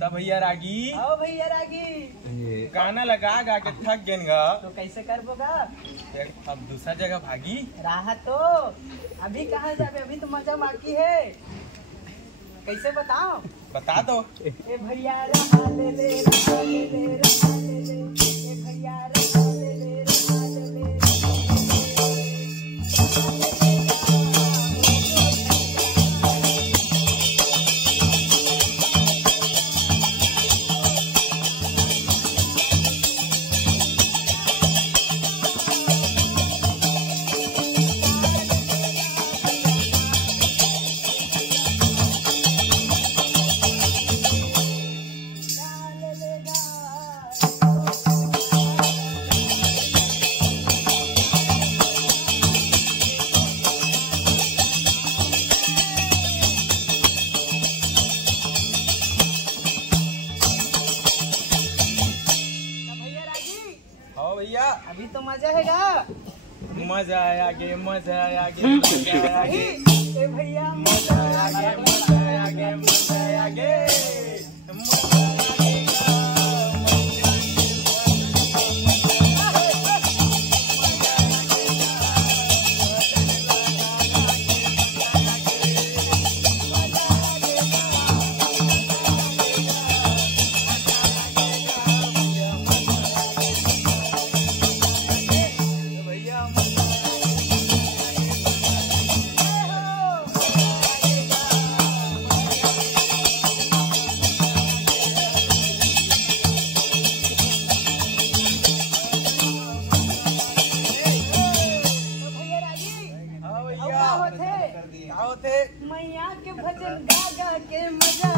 तब भैया रागी आओ भैया रागी गाना लगा गा के थक गए गा तो कैसे करबोगा। अब दूसरा जगह भागी रहा तो अभी कहाँ जाबे, अभी तो मजा बाकी है। कैसे बताओ, बता दो। ए भैया रहा ले ले रहा ले ले रहा ले ले, ए भैया रहा ले ले रहा ले ले। भैया अभी तो मजा हैगा, मजा आया गे मजा आया गे मजा आया गे ए भैया मजा आया गे मजा आया गे मजा आया गे मैया के भजन गा गा के मजा